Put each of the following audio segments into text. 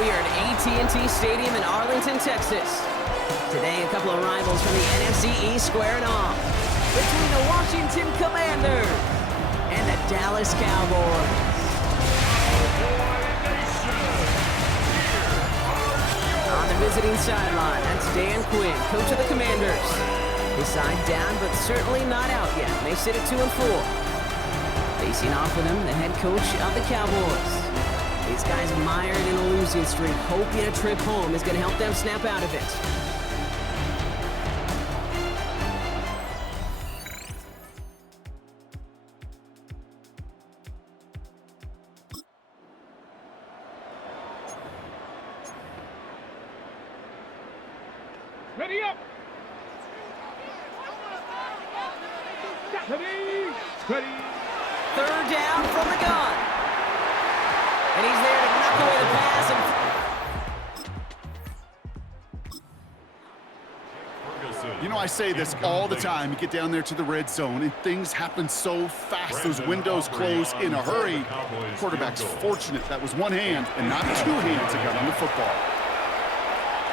We are at AT&T Stadium in Arlington, Texas. Today, a couple of rivals from the NFC East squaring off between the Washington Commanders and the Dallas Cowboys. On the visiting sideline, that's Dan Quinn, coach of the Commanders. His side down, but certainly not out yet. They sit at 2-4. Facing off with him, the head coach of the Cowboys. These guys mired in a losing streak, hoping a trip home is going to help them snap out of it. Ready up! Ready! Ready! Third down from the gun. And he's there to knock away the pass. You know, I say this all the time. You get down there to the red zone, and things happen so fast. Those windows close in a hurry. Quarterback's fortunate that was one hand and not two hands that got on the football.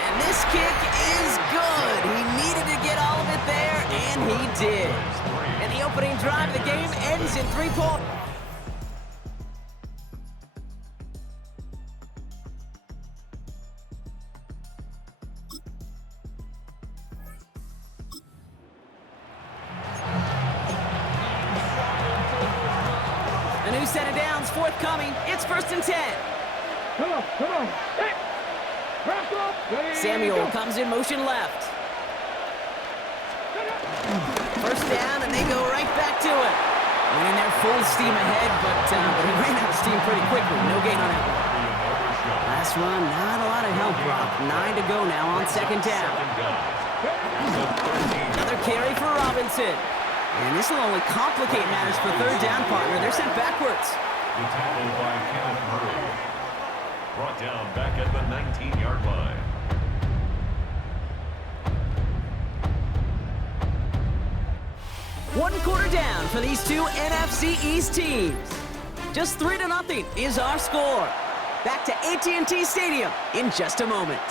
And this kick is good. He needed to get all of it there, and he did. And the opening drive of the game ends in 3 points. A new set of downs forthcoming. It's 1st and 10. Come on, come on. Hey. Samuel comes in motion left. First down, and they go right back to it. Winning there full steam ahead, but he ran out of steam pretty quickly. No gain on that one. Last run, not a lot of help, Brock. 9 to go now on 2nd down. Another carry for Robinson. And this will only complicate matters for 3rd down, partner. They're sent backwards. The tackle by Kenneth Murray. Brought down back at the 19-yard line. One quarter down for these two NFC East teams. Just 3-0 is our score. Back to AT&T Stadium in just a moment.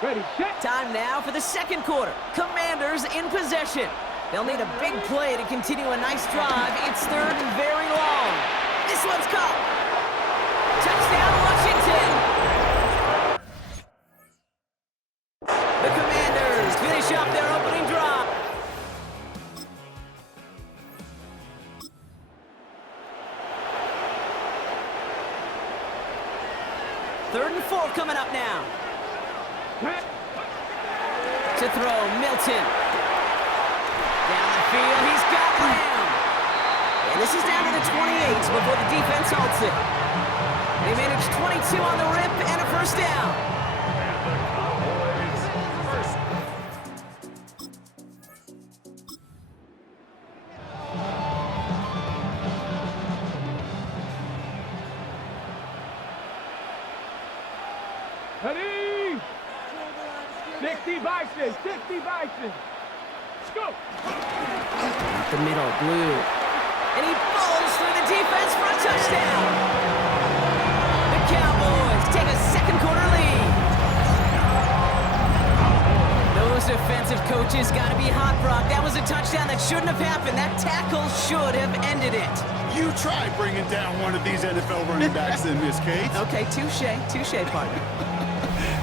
Ready, set. Time now for the 2nd quarter. Commanders in possession. They'll need a big play to continue a nice drive. It's 3rd and very long. This one's caught. Touchdown, Washington! The Commanders finish up their opening drive. Third and 4 coming up now. To throw, Milton. Down the field, he's got Lamb. And this is down to the 28 before the defense halts it. They managed 22 on the rip and a 1st down. Ready! 60 Bison, 60 Bison. Let's go! Up the middle, Blue. And he falls through the defense for a touchdown. The Cowboys take a 2nd quarter lead. Those defensive coaches got to be hot, Brock. That was a touchdown that shouldn't have happened. That tackle should have ended it. You try bringing down one of these NFL running backs in this case. Okay, touche, partner.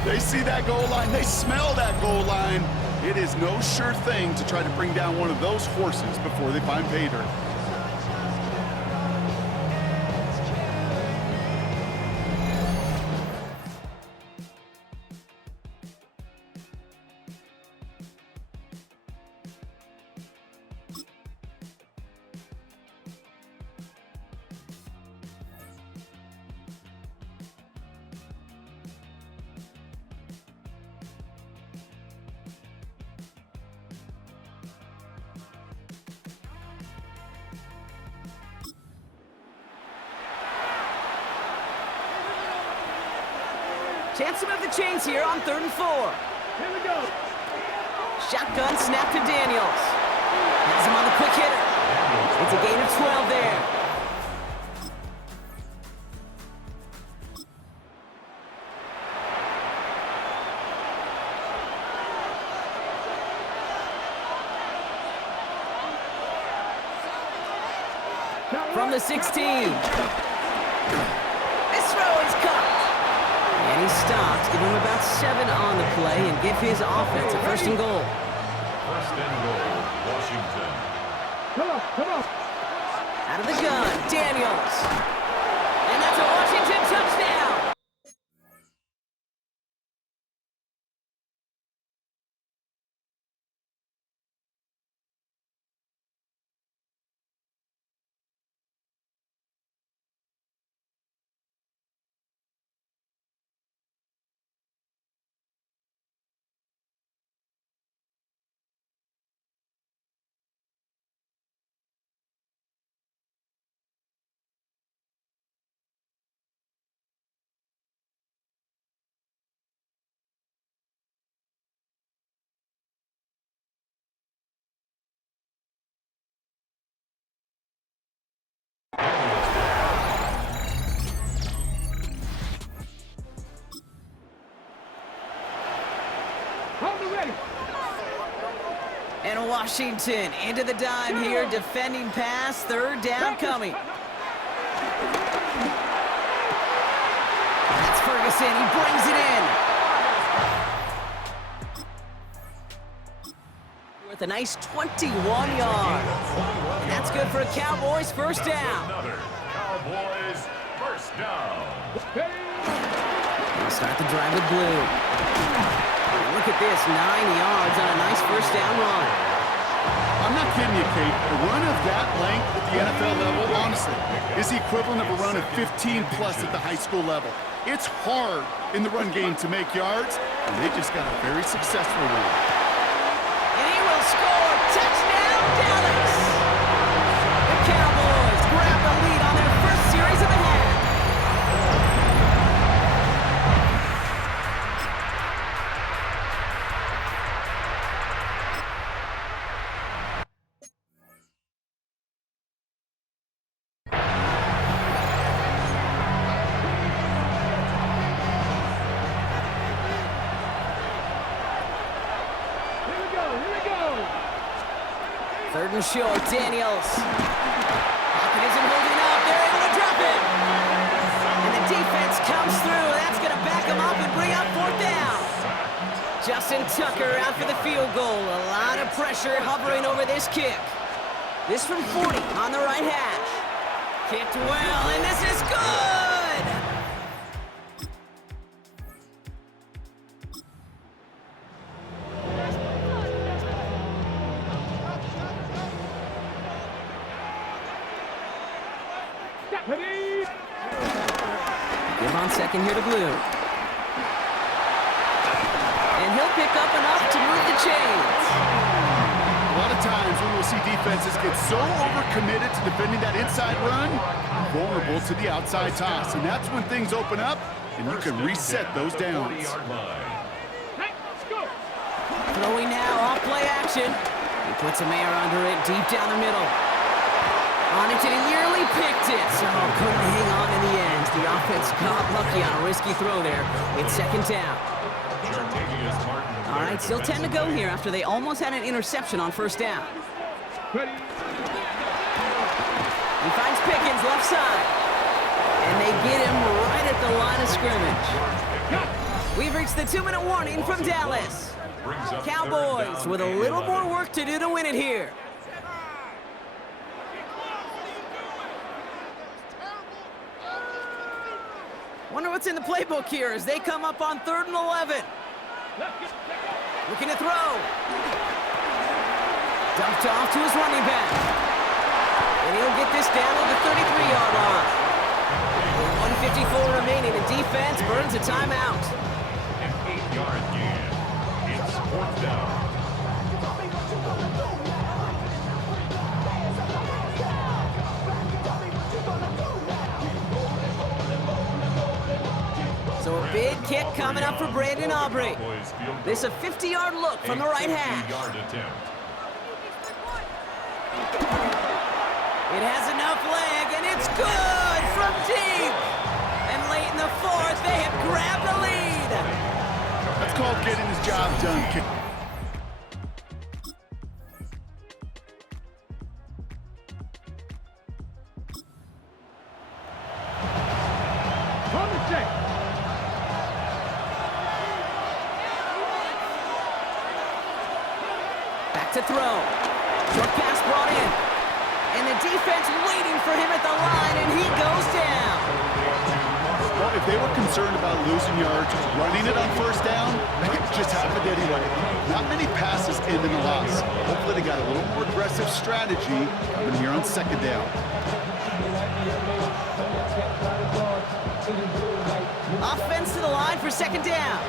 They see that goal line. They smell that goal line. It is no sure thing to try to bring down one of those horses before they find pay dirt. Chance to move the chains here on 3rd and 4. Here we go. Shotgun snap to Daniels. Has him on the quick hitter. It's a gain of 12 there. From the 16. This throw is caught. And he stops, give him about 7 on the play, and give his offense a 1st and goal. 1st and goal, Washington. Come on, come on. Out of the gun, Daniels. And that's a Washington touchdown. Hold it ready. And Washington into the dime here, defending pass, 3rd down coming. That's Ferguson, he brings it in. With a nice 21 yards. And that's good for a Cowboys 1st down. Another Cowboys 1st down. They'll start the drive with blue. Look at this, 9 yards on a nice 1st down run. I'm not kidding you, Kate. A run of that length at the NFL level, honestly, is the equivalent of a run of 15-plus at the high school level. It's hard in the run game to make yards, and they just got a very successful one. And he will score. Touchdown, Dallas! The Cowboys grab the lead on their 1st series of the half. Here we go, here we go. 3rd and short, Daniels. Pocket isn't holding up. They're able to drop it. And the defense comes through. That's going to back them up and bring up 4th down. Justin Tucker out for the field goal. A lot of pressure hovering over this kick. This from 40 on the right hash. Kicked well, and this is good! Ready. Give on 2nd here to Blue. And he'll pick up enough to move the chains. A lot of times we will see defenses get so overcommitted to defending that inside run, vulnerable to the outside toss. And that's when things open up, and you can reset those downs. Hey, let's go. Throwing now, off play action. He puts a man under it, deep down the middle. On it, and he nearly picked it. So couldn't hang on in the end. The offense got lucky on a risky throw there. It's 2nd down. All right, still 10 to go here after they almost had an interception on 1st down. Ready. He finds Pickens left side. And they get him right at the line of scrimmage. We've reached the 2-minute warning from Dallas. Cowboys with a little more work to do to win it here. Wonder what's in the playbook here as they come up on 3rd and 11. Looking to throw. Dumped off to his running back. And he'll get this down to the 33-yard line. With 1:54 remaining, the defense burns a timeout. An 8-yard gain. It's 4th down. So a big kick coming up for Brandon Aubrey. This a 50-yard look from the right hash. It has enough leg, and it's good from deep. And late in the 4th, they have grabbed the lead. That's called getting his job done. the set. Back to throw. Short pass brought in. And the defense waiting for him at the line, and he goes down. Well, if they were concerned about losing yards, running it on first down, it just happened anyway. Not many passes end in a loss. Hopefully they got a little more aggressive strategy coming here on second down. Offense to the line for second down.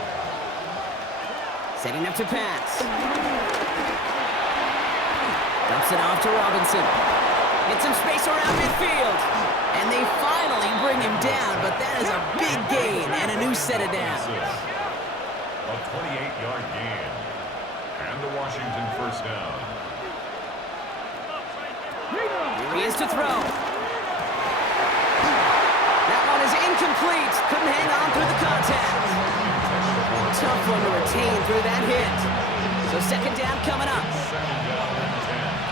Setting up to pass. Dumps it off to Robinson. Get some space around midfield. And they finally bring him down, but that is a big gain and a new set of downs. A 28-yard gain. And the Washington first down. Here he is to throw. That one is incomplete. Couldn't hang on through the contact. Tough one to retain through that hit. So second down coming up. Second down and 10.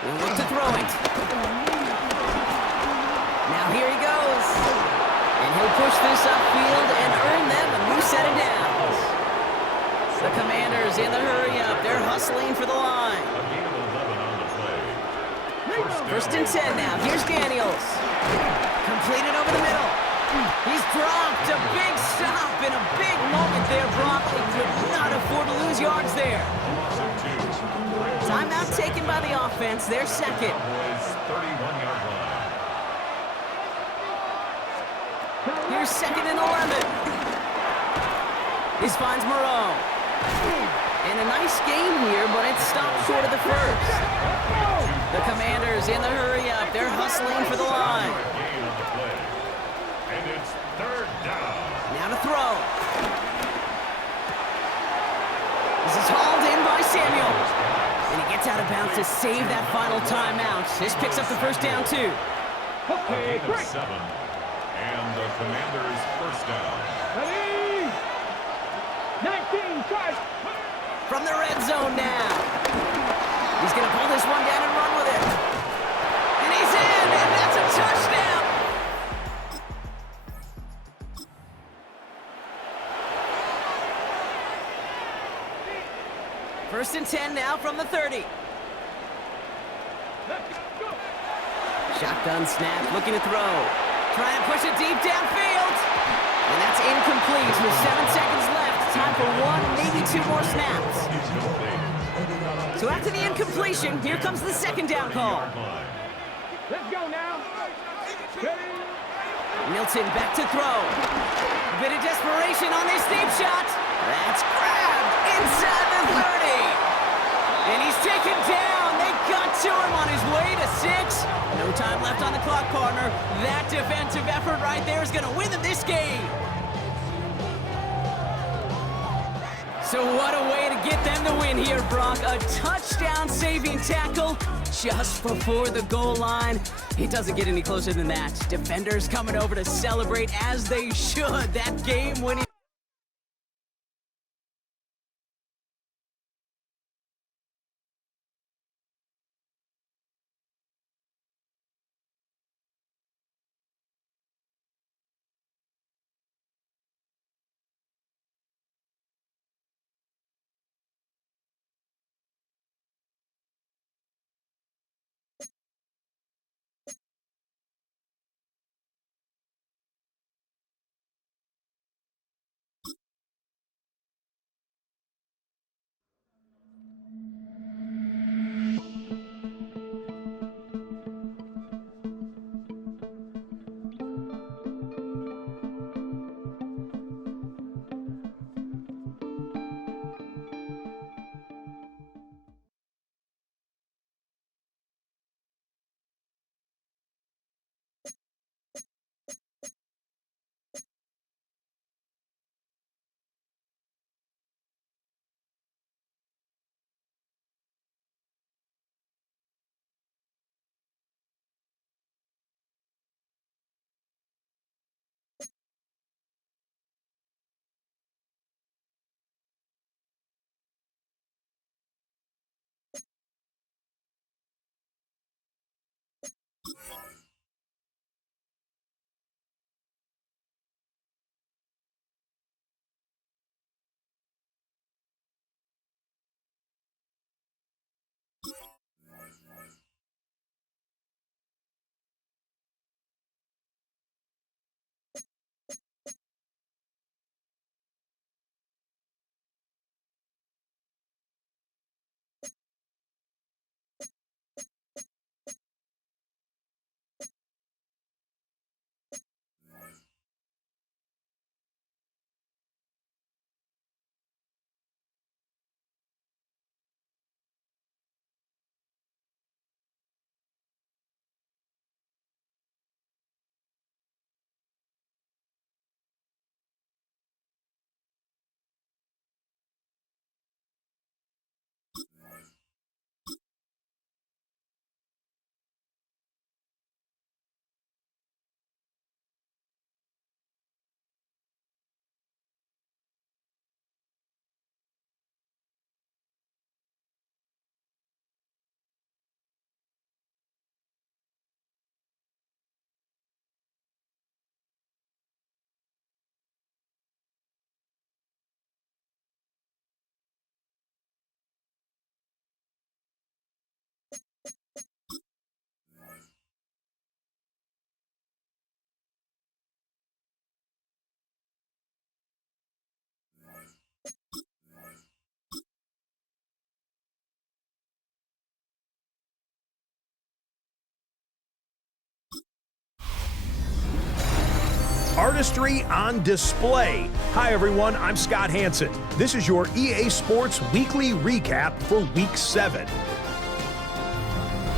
We'll look to throw it. Now here he goes. And he'll push this upfield and earn them a new set of downs. The Commanders in the hurry-up. They're hustling for the line. A gain of 11 on the play. First and 10 now. Here's Daniels. Completed over the middle. He's dropped. A big stop in a big moment there, Brock. They could not afford to lose yards there. Timeout taken by the offense. Their second. Cowboys 31-yard line. Here's second and 11. This finds Moreau. And a nice game here, but it stopped short of the first. The Commanders in the hurry-up. They're hustling for the line. Gain on the play. And it's third down. Now to throw. This is hauled in by Samuel. And he gets out of bounds to save that final timeout. This picks up the first down, too. A gain of 7. And the Commanders first down. Ready? 19, try. From the red zone now. He's going to pull this one down and run with it. And he's in, and that's a touchdown. First and 10 now from the 30. Shotgun snap, looking to throw. Trying to push it deep downfield. And that's incomplete with 7 seconds left. Time for one, maybe 2 more snaps. So after the incompletion, here comes the second down call. Let's go now. Ready? Milton back to throw. A bit of desperation on this deep shot. That's grabbed inside the 30. And he's taken down. They got to him on his way to 6. No time left on the clock, partner. That defensive effort right there is going to win them this game. So what a way to get them to win here, Brock. A touchdown-saving tackle just before the goal line. It doesn't get any closer than that. Defenders coming over to celebrate as they should. That game-winning artistry on display. Hi everyone, I'm Scott Hansen. This is your EA Sports Weekly Recap for Week 7.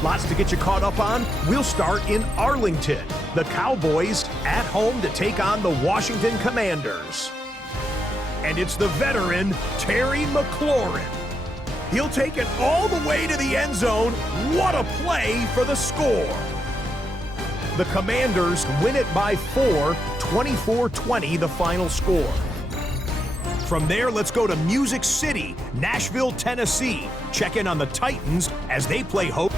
Lots to get you caught up on. We'll start in Arlington. The Cowboys at home to take on the Washington Commanders. And it's the veteran, Terry McLaurin. He'll take it all the way to the end zone. What a play for the score. The Commanders win it by 4, 24-20 the final score. From there, let's go to Music City, Nashville, Tennessee. Check in on the Titans as they play host.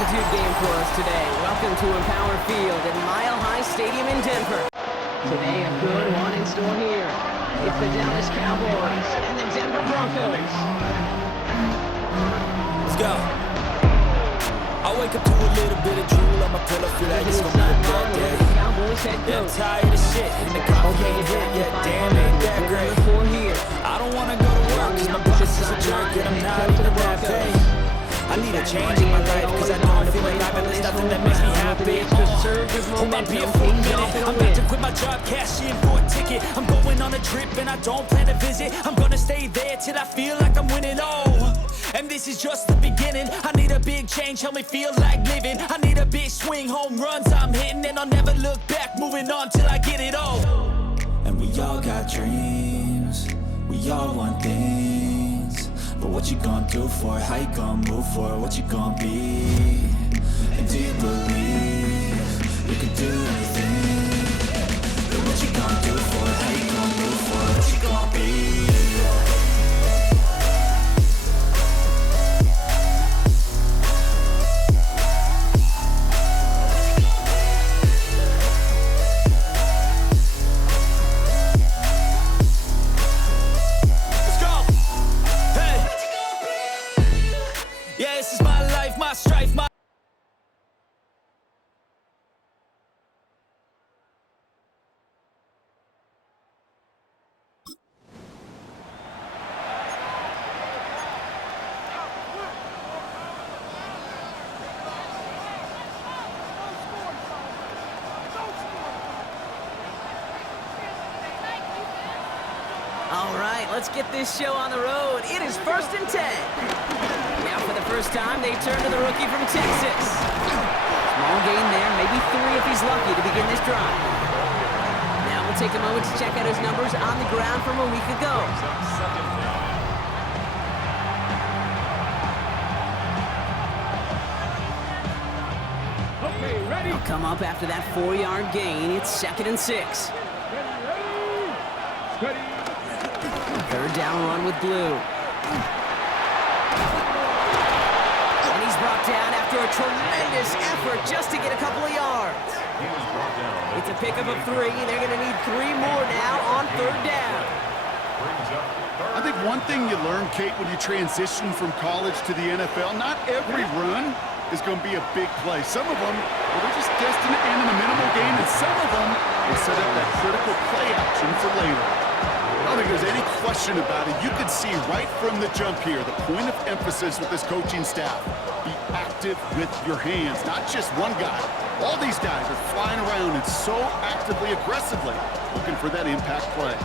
altitude game for us today. Welcome to Empower Field at Mile High Stadium in Denver. Today, a good one in store here. It's the Dallas Cowboys and the Denver Broncos. Let's go. I wake up to a little bit of drool on my pillow, feel like it's gonna be a bad day. Yeah, I'm tired of shit, and the coffee ain't hit yet. Damn, ain't that great. I don't wanna go to work, cause my boss is a jerk, and I'm not even that paid. I need a change in my life, cause I don't feel alive, and there's nothing that makes me happy. Hold on, beer for a minute. I'm about to quit my job, cash in for a ticket. I'm going on a trip, and I don't plan to visit. I'm gonna stay there till I feel like I'm winning, oh. And this is just the beginning. I need a big change, help me feel like living. I need a big swing, home runs I'm hitting, and I'll never look back, moving on till I get it all. And we all got dreams, we all want things, but what you gonna do for it? How you gonna move for it? What you gonna be? And do you believe you can do anything? But what you gonna do for it? How you gonna move for it? What you gonna be? All right, let's get this show on the road. It is 1st and 10. Now for the first time, they turn to the rookie from Texas. Small gain there, maybe 3 if he's lucky to begin this drive. Now we'll take a moment to check out his numbers on the ground from a week ago. Okay, ready? He'll come up after that 4-yard gain. It's 2nd and 6. Ready? 3rd down run with blue. And he's brought down after a tremendous effort just to get a couple of yards. It's a pickup of 3. They're going to need 3 more now on 3rd down. I think one thing you learn, Kate, when you transition from college to the NFL, not every run is going to be a big play. Some of them, well, they're just destined to end in a minimal gain, and some of them will set up that critical play action for later. I don't think there's any question about it. You can see right from the jump here, the point of emphasis with this coaching staff. Be active with your hands, not just one guy. All these guys are flying around and so actively, aggressively looking for that impact play.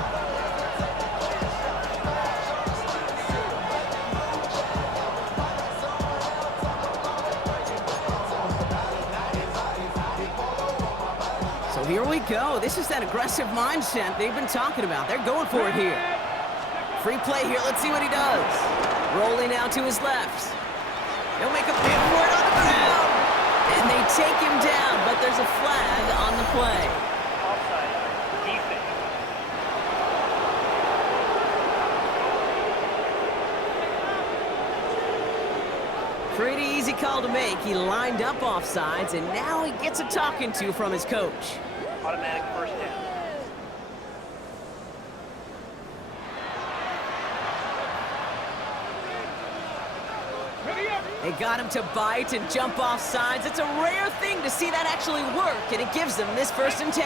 Here we go. This is that aggressive mindset they've been talking about. They're going for it here. Free play here. Let's see what he does. Rolling out to his left. He'll make a big for it on the ground. And they take him down, but there's a flag on the play. Offside. Defense. Pretty easy call to make. He lined up offsides, and now he gets a talking to from his coach. Automatic 1st down. They got him to bite and jump off sides. It's a rare thing to see that actually work, and it gives them this 1st and 10.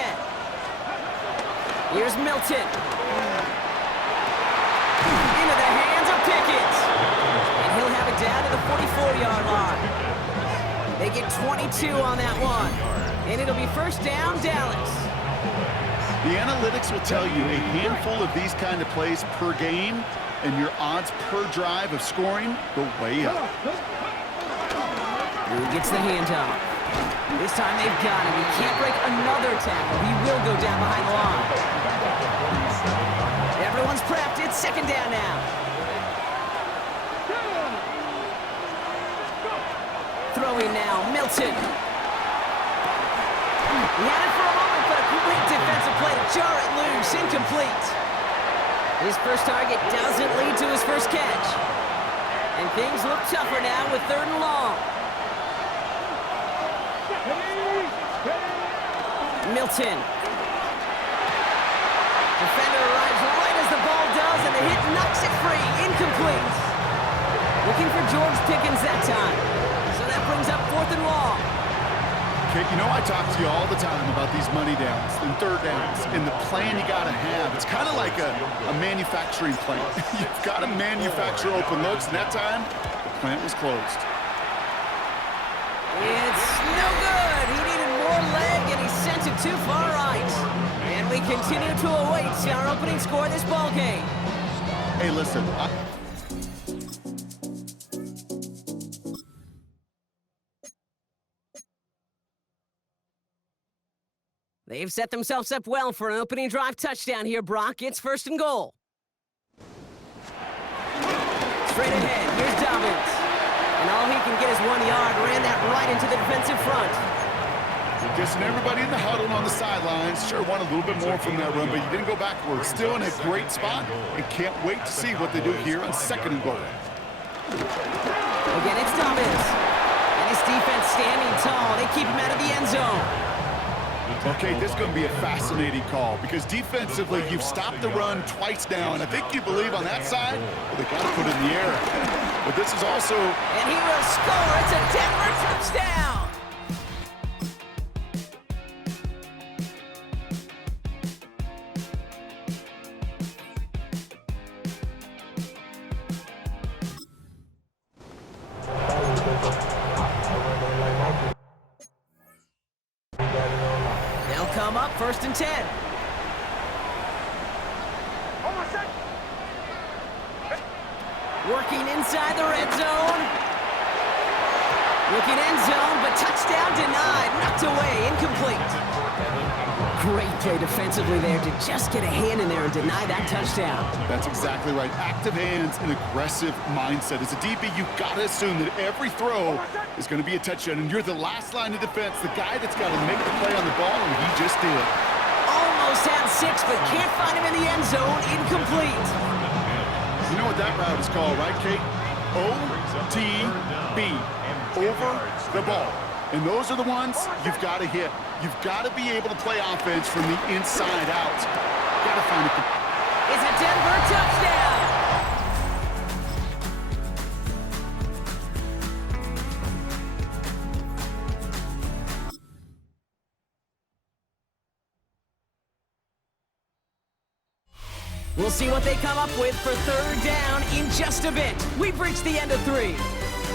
Here's Milton. Into the hands of Pickett. And he'll have it down to the 44-yard line. They get 22 on that one. And it'll be 1st down, Dallas. The analytics will tell you a handful of these kind of plays per game, and your odds per drive of scoring go way up. Who gets the handoff? This time they've got him. He can't break another tackle. He will go down behind the line. Everyone's prepped. It's 2nd down now. Throwing now, Milton. He had it for a moment, but a great defensive play to jar it loose. Incomplete. His first target doesn't lead to his first catch. And things look tougher now with 3rd and long. Milton. Defender arrives right as the ball does, and the hit knocks it free. Incomplete. Looking for George Pickens that time. So that brings up 4th and long. Okay, you know I talk to you all the time about these money downs and third downs and the plan you got to have. It's kind of like a manufacturing plant. You've got to manufacture open looks, and that time, the plant was closed. It's no good. He needed more leg, and he sent it too far right. And we continue to await our opening score of this ball game. Hey, listen. They've set themselves up well for an opening drive touchdown here, Brock. It's 1st and goal. Straight ahead, here's Dobbins. And all he can get is 1 yard. Ran that right into the defensive front. You're dissing everybody in the huddle and on the sidelines. Sure wanted a little bit more from that run, but you didn't go backwards. Still in a great spot, and can't wait to see what they do here on 2nd and goal. Again, it's Dobbins. And his defense standing tall. They keep him out of the end zone. Okay, this is going to be a fascinating call because defensively, you've stopped the run twice now, and I think you believe on that side, well, they got to put it in the air. But this is also... And he will score. It's a Denver touchdown. They'll come up 1st and 10. Working inside the red zone. Looking end zone, but touchdown denied. Knocked away, incomplete. Great play defensively there to just get a hand in there and deny that touchdown. That's exactly right. Active hands and aggressive mindset. As a DB, you've got to assume that every throw is going to be a touchdown, and you're the last line of defense, the guy that's got to make the play on the ball, and he just did. Almost had 6, but can't find him in the end zone. Incomplete. You know what that route is called, right, Kate? OTB, over the ball. And those are the ones you've got to hit. You've got to be able to play offense from the inside out. Got to find it. It's a Denver touchdown. We'll see what they come up with for 3rd down in just a bit. We've reached the end of 3.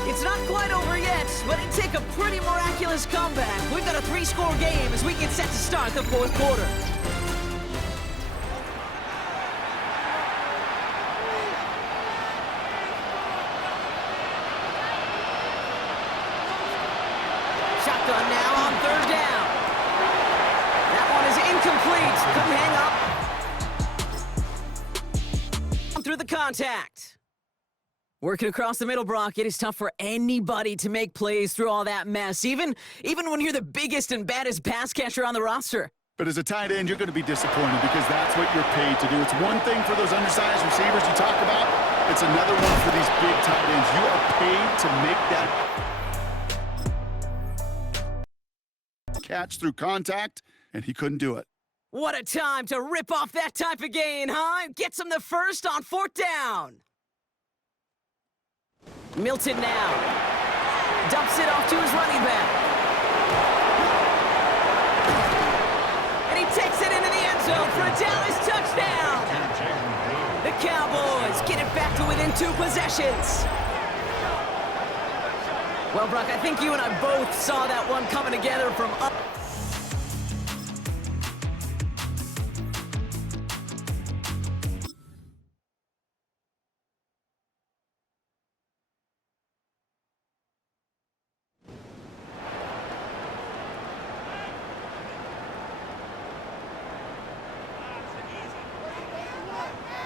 It's not quite over yet, but it'd take a pretty miraculous comeback. We've got a 3-score game as we get set to start the 4th quarter. Shotgun now on 3rd down. That one is incomplete. Couldn't hang up. Through the contact. Working across the middle, Brock, it is tough for anybody to make plays through all that mess, even when you're the biggest and baddest pass catcher on the roster. But as a tight end, you're going to be disappointed because that's what you're paid to do. It's one thing for those undersized receivers you talk about. It's another one for these big tight ends. You are paid to make that catch through contact, and he couldn't do it. What a time to rip off that type of gain, huh? Gets him the first on 4th down. Milton now. Dumps it off to his running back. And he takes it into the end zone for a Dallas touchdown. The Cowboys get it back to within 2 possessions. Well, Brock, I think you and I both saw that one coming together from up.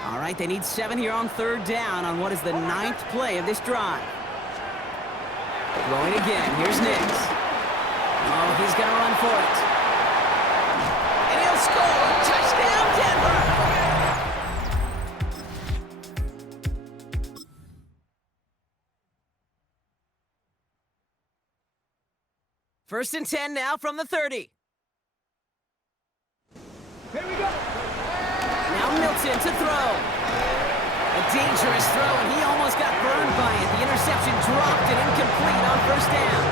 All right, they need 7 here on 3rd down on what is the 9th play of this drive. Throwing again. Here's Nix. Oh, he's going to run for it. And he'll score. Touchdown, Denver! First and 10 now from the 30. Here we go. Now Milton to throw. A dangerous throw, and he almost got burned by it. The interception dropped and incomplete on first down.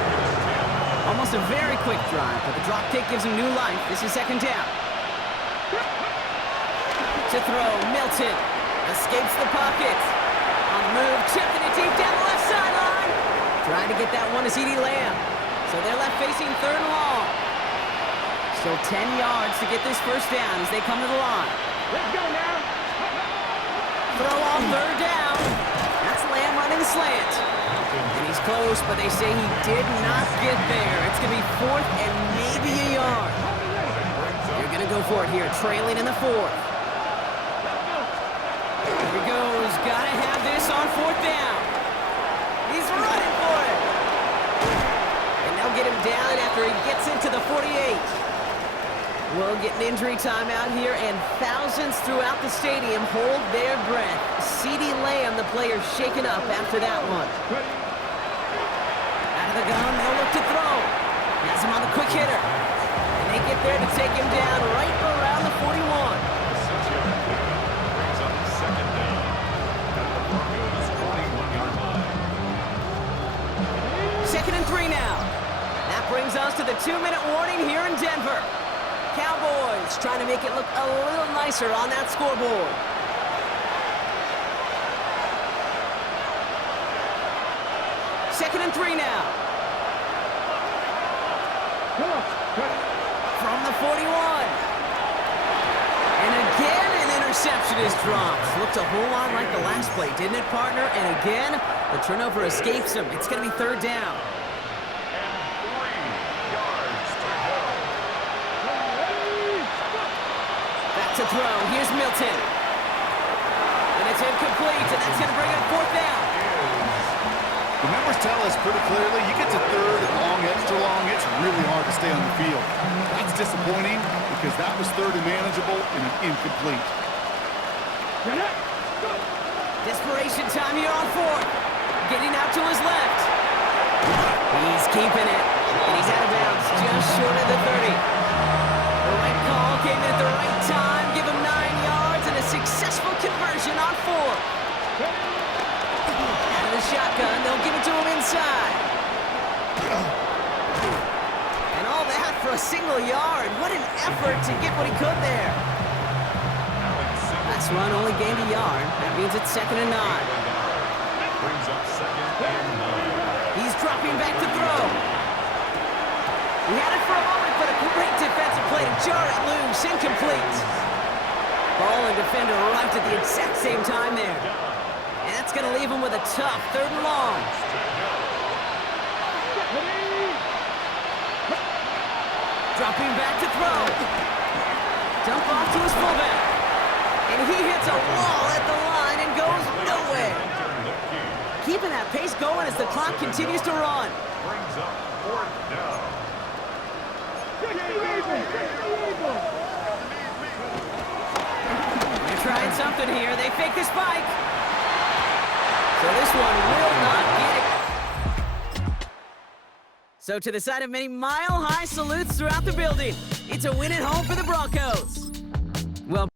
Almost a very quick drive, but the drop kick gives him new life. This is second down. To throw, Milton escapes the pocket. On the move, chipping it deep down the left sideline. Trying to get that one to CeeDee Lamb. So they're left facing third and long. Still 10 yards to get this first down as they come to the line. Let's go now. Throw on third down. That's Lamb running the slant. And he's close, but they say he did not get there. It's going to be fourth and maybe a yard. They're going to go for it here, trailing in the fourth. Here he goes. Got to have this on fourth down. He's running for it. And they'll get him down after he gets into the 48. We'll get an injury timeout here, and thousands throughout the stadium hold their breath. CeeDee Lamb, the player, shaken up after that one. Out of the gun, they'll look to throw. Has him on the quick hitter. And they get there to take him down right around the 41. Brings up second down at the Broncos' 41-yard line. Second and 3 now. That brings us to the 2-minute warning here in Denver. Cowboys trying to make it look a little nicer on that scoreboard. Second and 3 now. From the 41. And again, an interception is dropped. Looked a whole lot like the last play, didn't it, partner? And again, the turnover escapes him. It's going to be third down. To throw. Here's Milton. And it's incomplete, and that's going to bring up fourth down. The numbers tell us pretty clearly, you get to third and long, extra long, it's really hard to stay on the field. That's disappointing because that was third and manageable and an incomplete. Desperation time here on fourth. Getting out to his left. He's keeping it, and he's out of bounds just short of the 30. The right call came in at the right time, give him 9 yards and a successful conversion on fourth. Out of the shotgun, they'll give it to him inside. And all that for a single yard. What an effort to get what he could there. Last run only gained a yard. That means it's second and 9. Brings up second and 9. He's dropping back to throw. He had it for a moment, but a great defensive play to jar it loose. Incomplete. Ball and defender arrived at the exact same time there. And that's going to leave him with a tough third and long. Dropping back to throw. Dump off to his fullback. And he hits a wall at the line and goes nowhere. Keeping that pace going as the clock continues to run. Brings up fourth down. They're trying something here. They fake the spike. So this one will not get it. So to the side of many mile-high salutes throughout the building, it's a win at home for the Broncos. Well,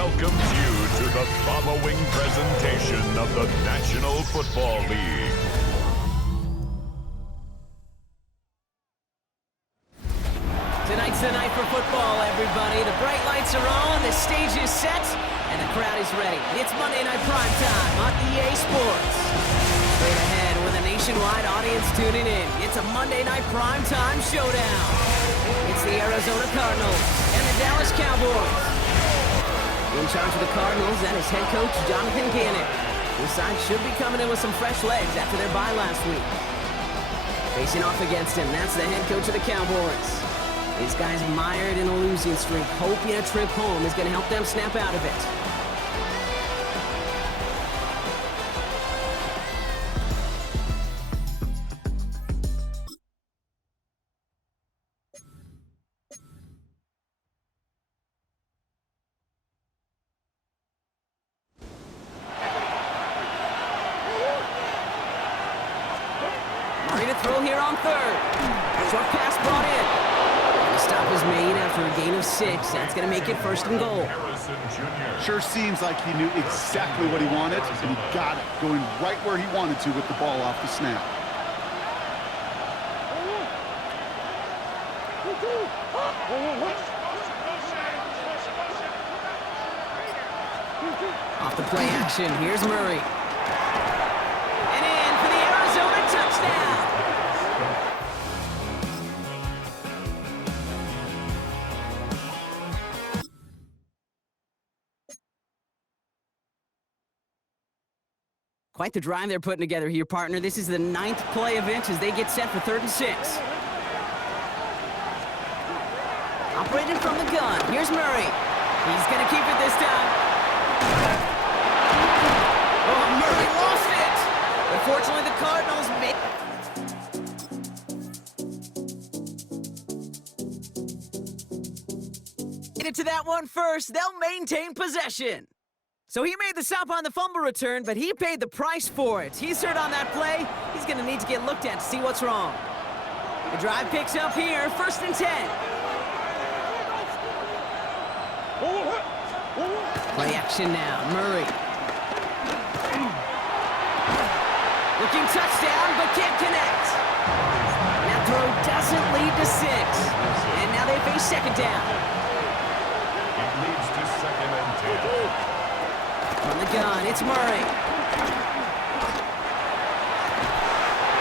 welcomes you to the following presentation of the National Football League. Tonight's the night for football, everybody. The bright lights are on, the stage is set, and the crowd is ready. It's Monday Night Prime Time on EA Sports. Straight ahead with a nationwide audience tuning in. It's a Monday Night Prime Time showdown. It's the Arizona Cardinals and the Dallas Cowboys. In charge of the Cardinals, that is head coach Jonathan Gannon. This side should be coming in with some fresh legs after their bye last week. Facing off against him, that's the head coach of the Cowboys. These guys mired in a losing streak, hoping a trip home is going to help them snap out of it. Ready to throw here on third. Short pass brought in. The stop is made after a gain of 6. That's going to make it first and goal. Sure seems like he knew exactly what he wanted, and he got it, going right where he wanted to with the ball off the snap. Off the play action, here's Murray. And in for the Arizona touchdown. Quite the drive they're putting together here, partner. This is the 9th play of inch as they get set for 3rd and 6. Operating from the gun. Here's Murray. He's going to keep it this time. Oh, Murray lost it. Unfortunately, the Cardinals made it to that one first. They'll maintain possession. So he made the stop on the fumble return, but he paid the price for it. He's hurt on that play. He's going to need to get looked at to see what's wrong. The drive picks up here, 1st and 10. Play action now, Murray. Looking touchdown, but can't connect. That throw doesn't lead to 6. And now they face 2nd down. It leads to 2nd and 10. From the gun, it's Murray.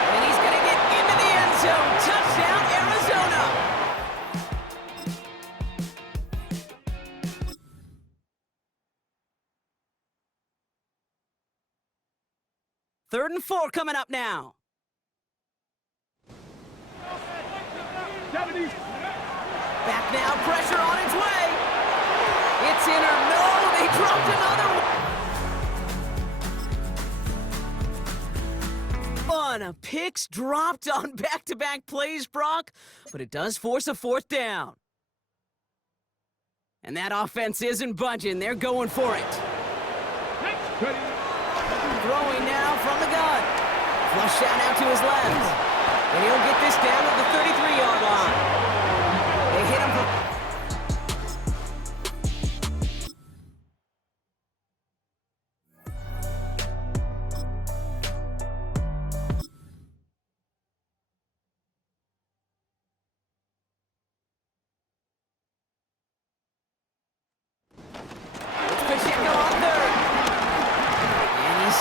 And he's going to get into the end zone. Touchdown, Arizona. Third and 4 coming up now. Back now, pressure on its way. It's in or no, they dropped another one. Picks dropped on back-to-back plays, Brock, but it does force a 4th down. And that offense isn't budging. They're going for it. Throwing now from the gun. Flush out to his left. And he'll get this down at the 33-yard line. They hit him for...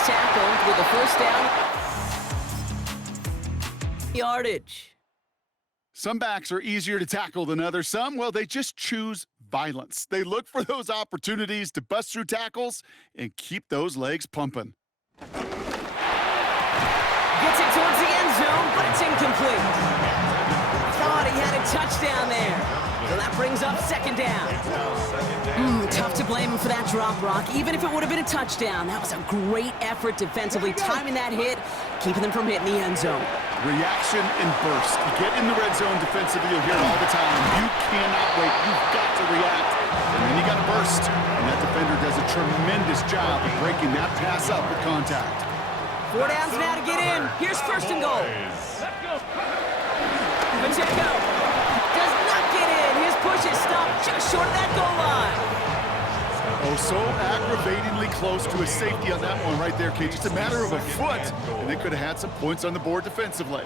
tackled with a 1st down yardage. Some backs are easier to tackle than others. Some, well, they just choose violence. They look for those opportunities to bust through tackles and keep those legs pumping. Gets it towards the end zone, but it's incomplete. Thought he had a touchdown there. So that brings up 2nd down. Tough to blame him for that drop, Brock. Even if it would have been a touchdown, that was a great effort defensively, timing that hit, keeping them from hitting the end zone. Reaction and burst. You get in the red zone defensively, you'll hear it all the time. You cannot wait. You've got to react. And then you got to burst. And that defender does a tremendous job of breaking that pass up with contact. 4 downs now to get in. Here's 1st and goal. Pacheco does not get in. His push is stopped just short of that goal line. Oh, so aggravatingly close to a safety on that one right there, Kate. Just a matter of a foot, and they could have had some points on the board defensively.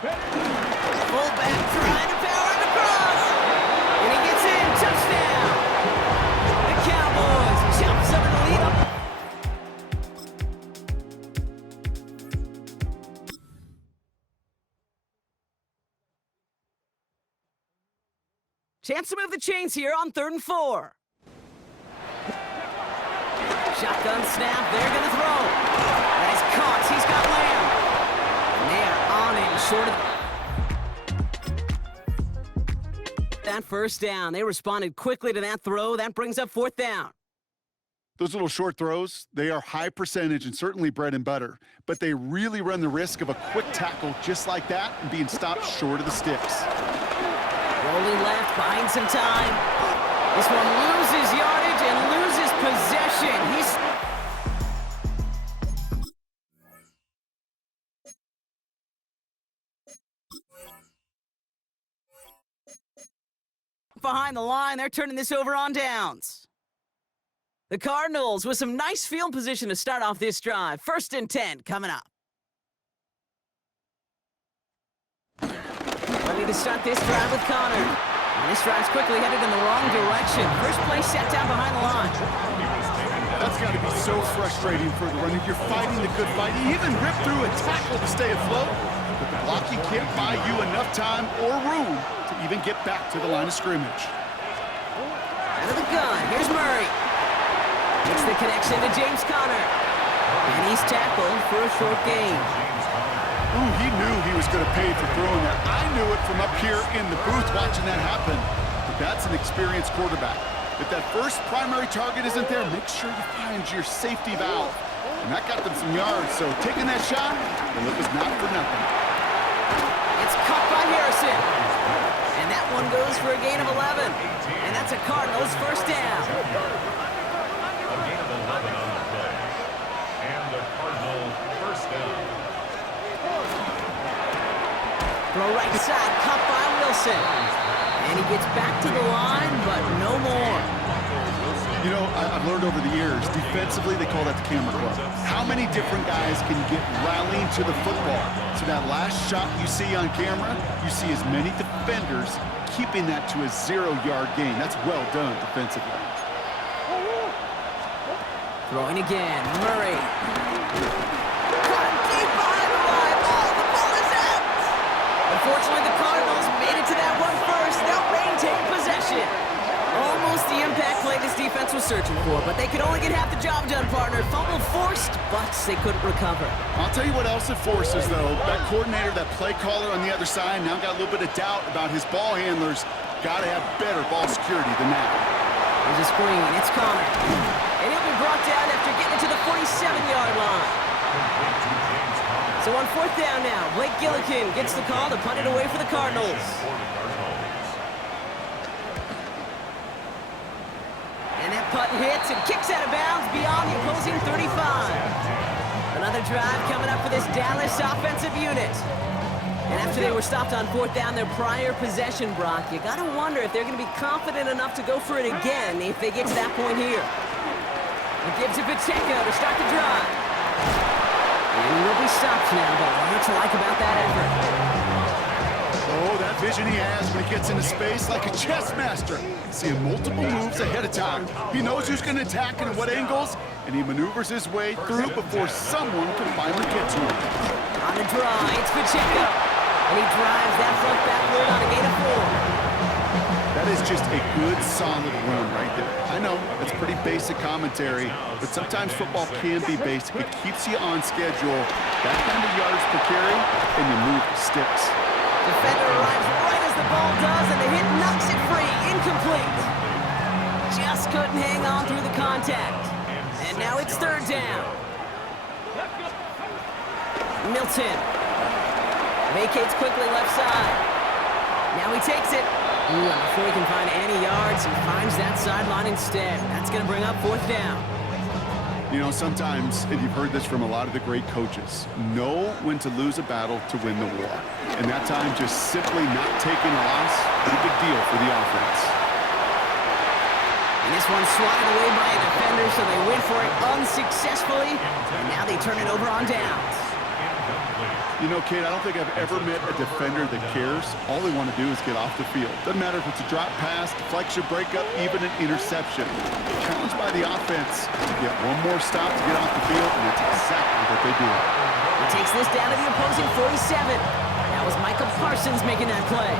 Fullback trying to power him across. And he gets in. Touchdown. The Cowboys jump 7 to lead up. Chance to move the chains here on 3rd and 4. Shotgun snap. They're going to throw. That is caught. He's got Lamb. And they are on it. Short of that first down. They responded quickly to that throw. That brings up 4th down. Those little short throws, they are high percentage and certainly bread and butter, but they really run the risk of a quick tackle just like that and being stopped short of the sticks. Rolling left, buying some time. This one loses yardage and loses possession. He's behind the line. They're turning this over on downs. The Cardinals with some nice field position to start off this drive. 1st and 10 coming up. Ready to start this drive with Connor. And this drive's quickly headed in the wrong direction. First play set down behind the line. That's got to be so frustrating for the runner. You're fighting the good fight. You even rip through a tackle to stay afloat, but the blocking can't buy you enough time or room to even get back to the line of scrimmage. Out of the gun, here's Murray. Makes the connection to James Conner. And he's tackled for a short gain. Ooh, he knew he was going to pay for throwing that. I knew it from up here in the booth watching that happen. But that's an experienced quarterback. If that first primary target isn't there, make sure you find your safety valve. And that got them some yards, so taking that shot, well, it was not for nothing. It's caught by Harrison. And that one goes for a gain of 11. And that's a Cardinals first down. A gain of 11 on the play. And the Cardinal first down. Throw right side, caught by Wilson. And he gets back to the line, but no more. You know, I've learned over the years, defensively, they call that the camera club. How many different guys can get rallying to the football? So that last shot you see on camera, you see as many defenders keeping that to a 0-yard gain. That's well done defensively. Throwing again, Murray. Caught deep behind the line. Oh, the ball is out. Unfortunately, the Cardinals made it to that one first. They'll maintain possession. Almost the impact play this defense was searching for, but they could only get half the job done, partner. Fumble forced, but they couldn't recover. I'll tell you what else it forces, though. That coordinator, that play caller on the other side, now got a little bit of doubt about his ball handlers. Got to have better ball security than that. There's a screen. It's Connor. And he'll be brought down after getting it to the 47-yard line. So on 4th down now, Blake Gillikin gets the call to punt it away for the Cardinals. And that punt hits and kicks out of bounds beyond the opposing 35. Another drive coming up for this Dallas offensive unit. And after they were stopped on 4th down, their prior possession, Brock, you got to wonder if they're going to be confident enough to go for it again if they get to that point here. It gives it Pacheco to start the drive. And he'll be stopped now, but what to like about that effort? Oh, that vision he has when he gets into space like a chess master. Seeing multiple moves ahead of time. He knows who's going to attack and at what angles, and he maneuvers his way through before someone can finally get to him. On the draw, it's Pacheco. And he drives that front backward on a gain of 4. That is just a good, solid run right there. I know, it's pretty basic commentary, but sometimes football can be basic. It keeps you on schedule. That kind of yards per carry, and you move the sticks. Defender arrives right as the ball does, and the hit knocks it free. Incomplete. Just couldn't hang on through the contact. And now it's 3rd down. Milton vacates quickly left side. Now he takes it. Ooh, and before he can find any yards, he finds that sideline instead. That's going to bring up 4th down. You know, sometimes, and you've heard this from a lot of the great coaches, know when to lose a battle to win the war. And that time, just simply not taking a loss is a big deal for the offense. And this one swatted away by a defender, so they went for it unsuccessfully. And now they turn it over on downs. You know, Kate, I don't think I've ever met a defender that cares. All they want to do is get off the field. Doesn't matter if it's a drop pass, deflection, breakup, even an interception. Challenged by the offense to get one more stop to get off the field, and that's exactly what they do. He takes this down to the opposing 47. That was Michael Parsons making that play.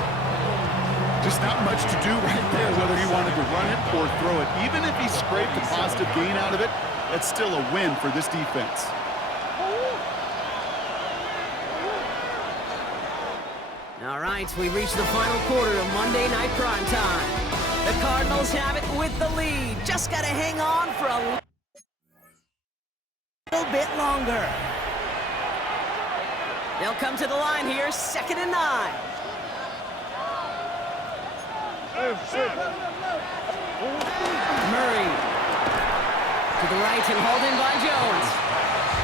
Just not much to do right there, whether he wanted to run it or throw it. Even if he scraped a positive gain out of it, that's still a win for this defense. All right, we reached the final quarter of Monday Night Prime Time. The Cardinals have it with the lead. Just got to hang on for a little bit longer. They'll come to the line here, 2nd and 9. Murray to the right and hauled in by Jones.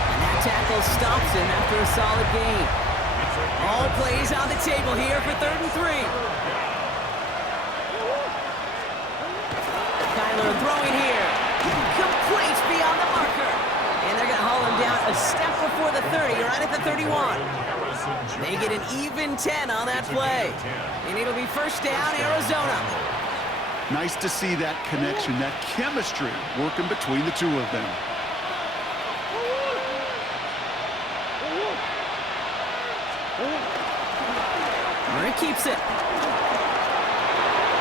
And that tackle stops him after a solid gain. All plays on the table here for 3rd and 3. Kyler throwing here. Complete beyond the marker. And they're going to haul him down a step before the 30, right at the 31. They get an even 10 on that play. And it'll be 1st down, Arizona. Nice to see that connection, that chemistry working between the two of them. Murray keeps it.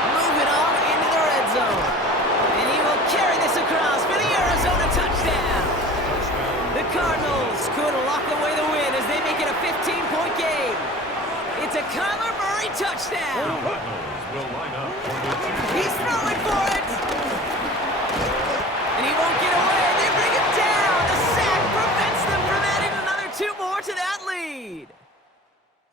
Moving on into the red zone. And he will carry this across for the Arizona touchdown. The Cardinals could lock away the win as they make it a 15-point game. It's a Kyler Murray touchdown. He's throwing for it. And he won't get away. They bring him down. The sack prevents them from adding another 2 more to that lead.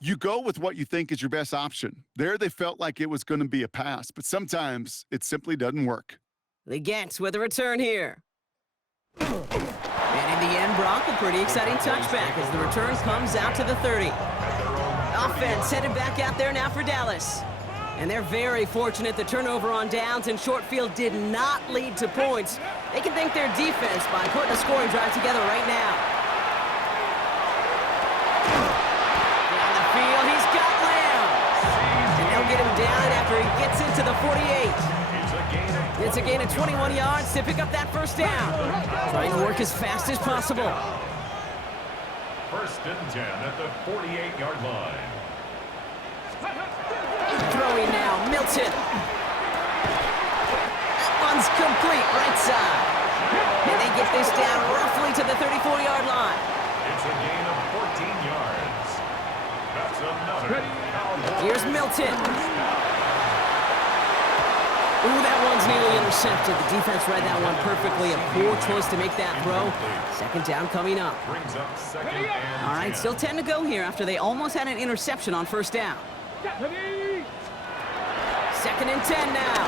You go with what you think is your best option. There they felt like it was going to be a pass, but sometimes it simply doesn't work. They get with a return here. And in the end, Brock, a pretty exciting touchback as the return comes out to the 30. Offense headed back out there now for Dallas. And they're very fortunate the turnover on downs and short field did not lead to points. They can thank their defense by putting a scoring drive together right now. Down the field, he's got Lamb. And they'll get him down after he gets into the 48. It's a gain of 21 yards to pick up that 1st down. Trying to work as fast as possible. 1st and 10 at the 48-yard line. Throwing now, Milton. That one's complete, right side. And they get this down roughly to the 34-yard line. It's a gain of 14 yards. That's another Cowboys. Here's Milton. Ooh, that one's nearly intercepted. The defense read that one perfectly. A poor choice to make that throw. 2nd down coming up. Brings up 2nd and All right, 10. still 10 to go here after they almost had an interception on 1st down. 2nd and 10 now.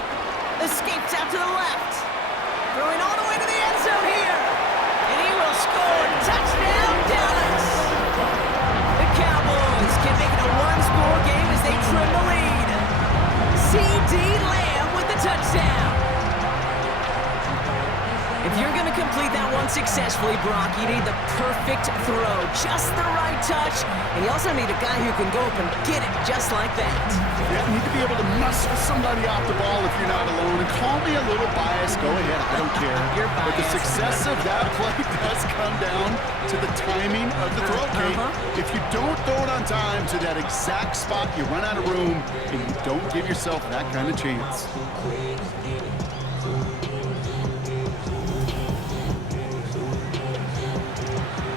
Escapes out to the left. Throwing all the way to the end zone here. And he will score. Touchdown, Dallas. The Cowboys can make it a 1-score game as they trim the lead. C.D. Lamb with the touchdown. If you're going to complete that one successfully, Brock, you need the perfect throw, just the right touch, and you also need a guy who can go up and get it just like that. Yeah, you need to be able to muscle somebody off the ball if you're not alone. And call me a little biased. Go ahead. I don't care. You're But the biased. success of that play does come down to the timing of the throw, Kate. If you don't throw it on time to that exact spot, you run out of room, and you don't give yourself that kind of chance.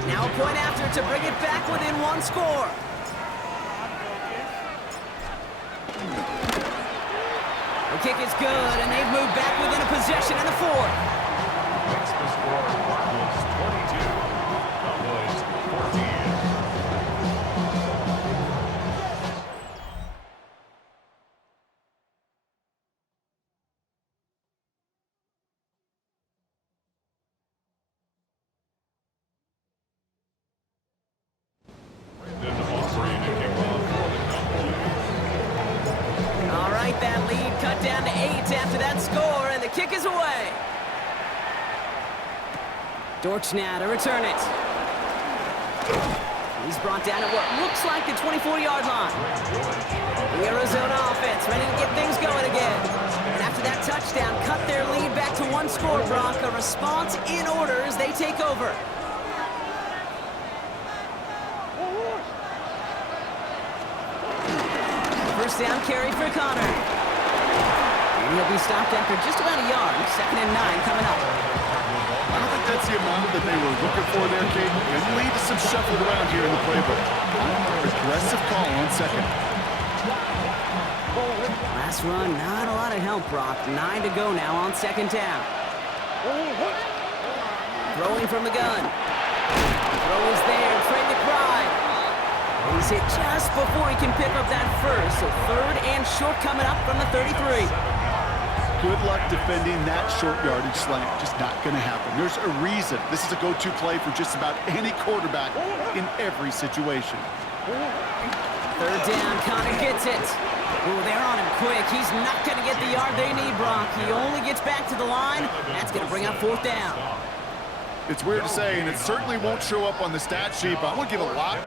Now a point after to bring it back within 1 score. The kick is good, and they've moved back within a possession in the 4th. Makes the score Cardinals 22, Cowboys 14. All right, that lead cut down to 8 after that score, and the the kick is away. Dortch now to return it. He's brought down at what looks like the 24-yard line. The Arizona offense ready to get things going again. And after that touchdown, cut their lead back to one score, Brock. A response in order as they take over. First down carry for Connor. And he'll be stopped after just about a yard. 2nd and 9 coming up. I don't think that's the amount that they were looking for there, Kate. It'll lead to some shuffle around here in the playbook. Aggressive call on 2nd. Last run, not a lot of help, Brock. 9 to go now on 2nd down. Throwing from the gun. Throw is there, Trey McBride. He's hit just before he can pick up that first, so 3rd and short coming up from the 33. Good luck defending that short yardage slant. Just not going to happen. There's a reason this is a go-to play for just about any quarterback in every situation. 3rd down, Connor gets it. Oh, they're on him quick. He's not going to get the yard they need, Brock. He only gets back to the line. That's going to bring up 4th down. It's weird to say, and it certainly won't show up on the stat sheet, but I'm going to give a lot.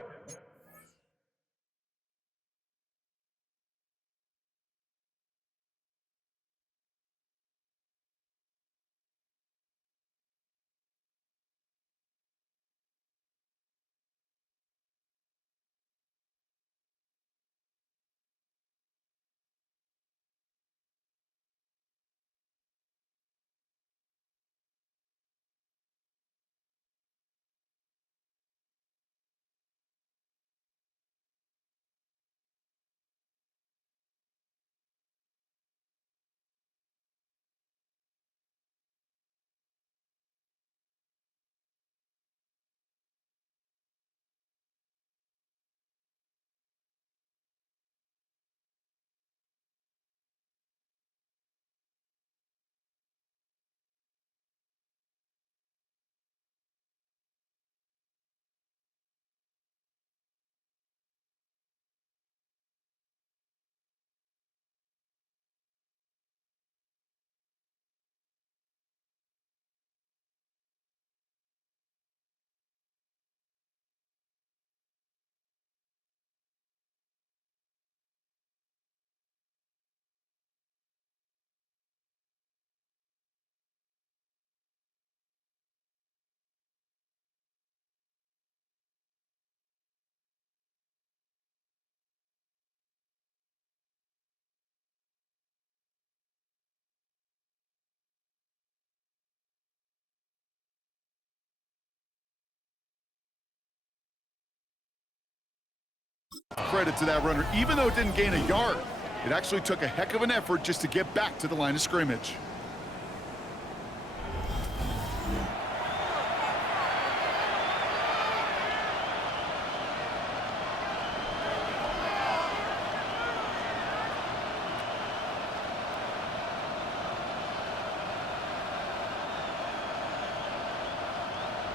Credit to that runner. Even though it didn't gain a yard, it actually took a heck of an effort just to get back to the line of scrimmage.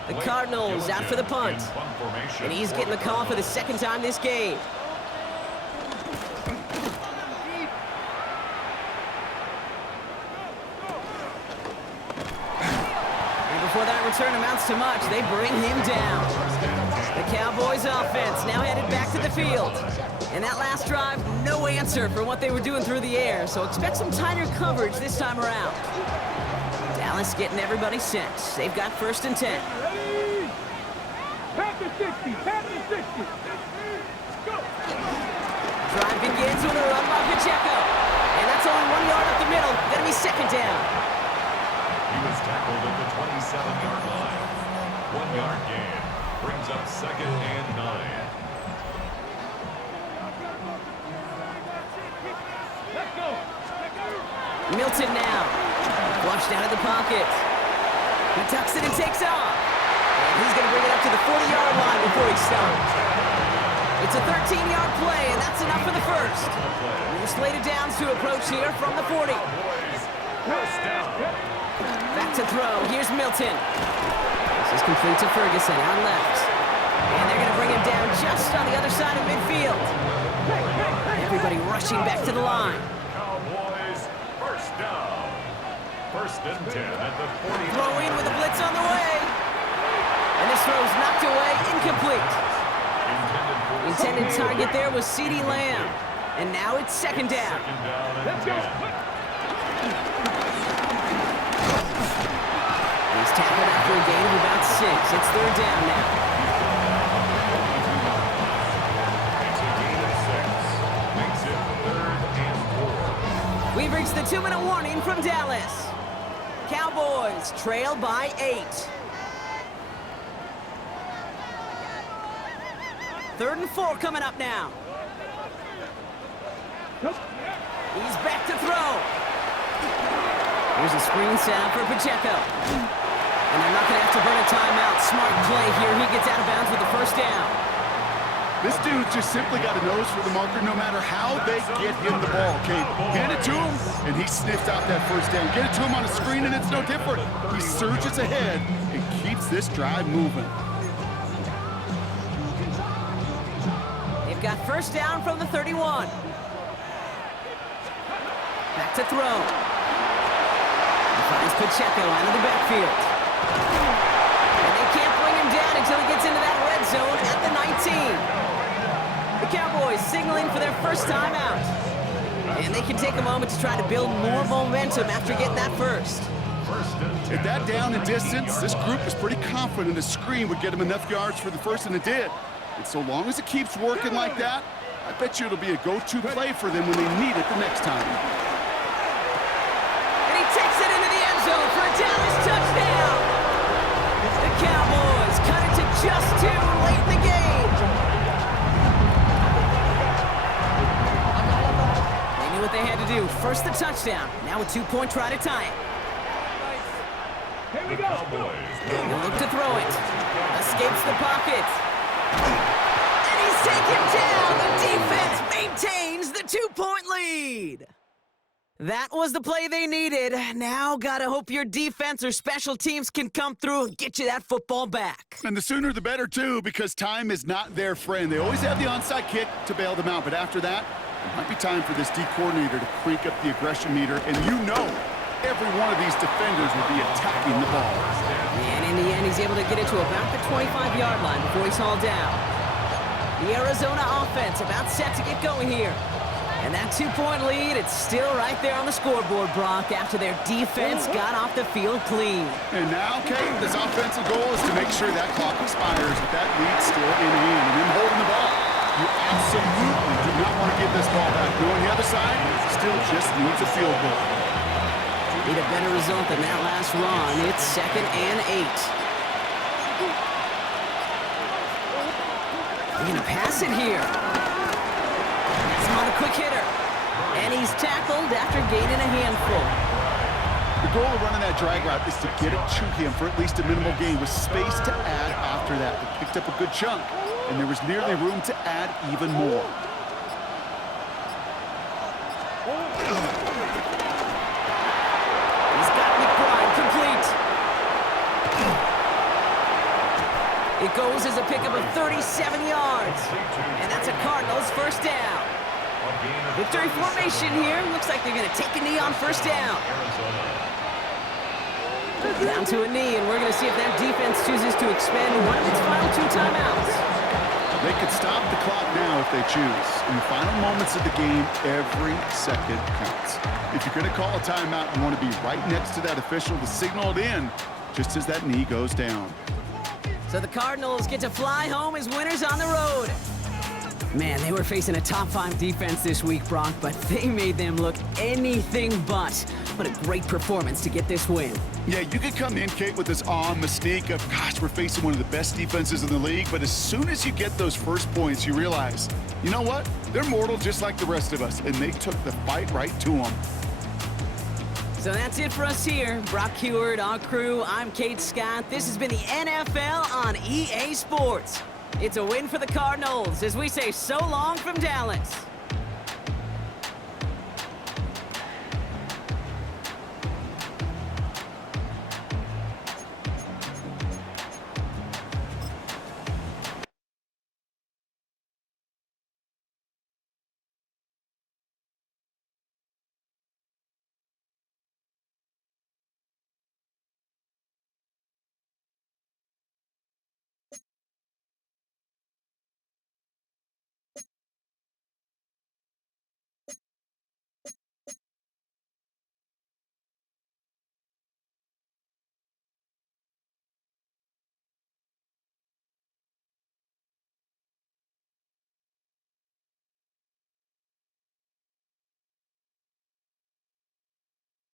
The Cardinals out for the punt. And he's getting the call for the 2nd time this game. And before that return amounts to much, they bring him down. The Cowboys offense now headed back to the field. And that last drive, no answer for what they were doing through the air, so expect some tighter coverage this time around. Dallas getting everybody set. They've got 1st and 10. Pass the 60, pass the 60. Go. Drive begins with a run by Pacheco. And that's only 1 yard up the middle. Gonna be 2nd down. He was tackled at the 27-yard line. 1-yard gain brings up 2nd and 9. Let's go. Milton now. Flushed out of the pocket. He tucks it and takes off. And he's going to bring it up to the 40-yard line before he stops. It's a 13-yard play, and that's enough for the first. More slated downs to approach here from the 40. First down. Back to throw. Here's Milton. This is complete to Ferguson out left. And they're going to bring him down just on the other side of midfield. Everybody rushing back to the line. Cowboys, first down. First and 10 at the 40. Throwing with a blitz on the way. And this throw's knocked away, incomplete. The intended target there was CeeDee Lamb. And now it's second down. Second down and Let's go. 10. He's tackled after a gain of about 6. It's third down now. It's a gain of 6. Makes it 3rd and 4. We've reached the 2-minute warning from Dallas. Cowboys trail by 8. 3rd and 4 coming up now. He's back to throw. Here's a screen set up for Pacheco. And they're not going to have to burn a timeout. Smart play here. He gets out of bounds with the first down. This dude just simply got a nose for the marker no matter how they get him the ball, okay? Hand it to him, and he sniffs out that first down. Get it to him on a screen, and it's no different. He surges ahead and keeps this drive moving. They've got first down from the 31. Back to throw. He finds Pacheco out of the backfield. And they can't bring him down until he gets into that red zone at the 19. The Cowboys signaling for their first timeout. And they can take a moment to try to build more momentum after getting that first. At that down and distance, this group was pretty confident a screen would get him enough yards for the first, and it did. And so long as it keeps working like that, I bet you it'll be a go-to play for them when they need it the next time. And he takes it into the end zone for a Dallas touchdown. The Cowboys cut it to just 2 late in the game. They knew what they had to do. First the touchdown. Now a 2-point try to tie it. Here we The go. Cowboys They look to throw it. Escapes the pocket. And he's taken down. The defense maintains the 2-point lead. That was the play they needed. Now gotta hope your defense or special teams can come through and get you that football back. And the sooner the better, too, because time is not their friend. They always have the onside kick to bail them out, but after that, it might be time for this D coordinator to crank up the aggression meter, and you know every one of these defenders will be attacking the ball. And in the end, he's able to get it to about the 25-yard line before he's hauled down. The Arizona offense about set to get going here. And that 2-point lead, it's still right there on the scoreboard, Brock, after their defense got off the field clean. And now, Kate, this offensive goal is to make sure that clock expires with that lead still in hand and then holding the ball. You absolutely do not want to give this ball back. Go on the other side, still just needs a field goal. Need a better result than that last run. It's 2nd and 8. They're going to pass it here. That's him on a quick hitter. And he's tackled after gaining a handful. The goal of running that drag route is to get it to him for at least a minimal gain with space to add after that. They picked up a good chunk, and there was nearly room to add even more. He's got McBride complete. It goes as a pickup of 37 yards. And that's a Cardinals first down. Victory formation here. Looks like they're going to take a knee on first down. Down to a knee, and we're going to see if that defense chooses to expend one of its final 2 timeouts. They could stop the clock now if they choose. In the final moments of the game, every second counts. If you're going to call a timeout, you want to be right next to that official to signal it in just as that knee goes down. So the Cardinals get to fly home as winners on the road. Man, they were facing a top 5 defense this week, Brock, but they made them look anything but. What a great performance to get this win. Yeah, you could come in, Kate, with this awe and mystique of, gosh, we're facing one of the best defenses in the league, but as soon as you get those first points, you realize, you know what? They're mortal just like the rest of us, and they took the fight right to them. So that's it for us here. Brock Heward, our crew, I'm Kate Scott. This has been the NFL on EA Sports. It's a win for the Cardinals as we say so long from Dallas.